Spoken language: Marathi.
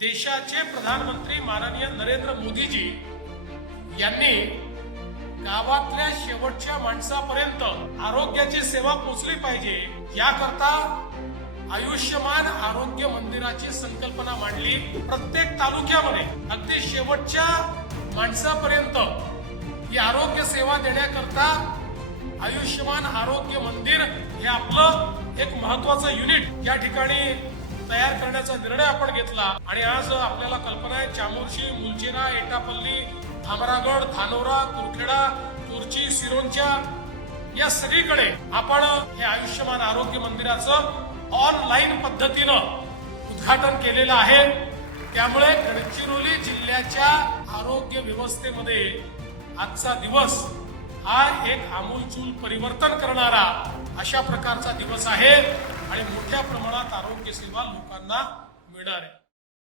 देशाचे प्रधानमंत्री माननीय नरेंद्र मोदीजी यांनी गावातल्या शेवटच्या माणसापर्यंत आरोग्याची सेवा पोचली पाहिजे याकरता आयुष्यमान आरोग्य मंदिराची संकल्पना मांडली. प्रत्येक तालुक्यामध्ये अगदी शेवटच्या माणसापर्यंत ही आरोग्य सेवा देण्याकरता आयुष्यमान आरोग्य मंदिर हे आपलं एक महत्वाचं युनिट या ठिकाणी करण्याचा निर्णय आपण घेतला आणि आज आपल्याला कल्पना आहे चामोर्शी मुलचेरा एटापल्ली धामरागड धानोरा कुरखेडा तुर्ची सिरोंच्या या सगळीकडे आपण हे आयुष्यमान आरोग्य मंदिराचं ऑनलाईन पद्धतीनं उद्घाटन केलेलं आहे. त्यामुळे गडचिरोली जिल्ह्याच्या आरोग्य व्यवस्थेमध्ये आजचा दिवस हा एक आमूलचूल परिवर्तन करणारा अशा प्रकारचा दिवस आहे. आणि मोठ्या प्रमाणात आरोग्य सेवा लोकांना मिळणार आहे.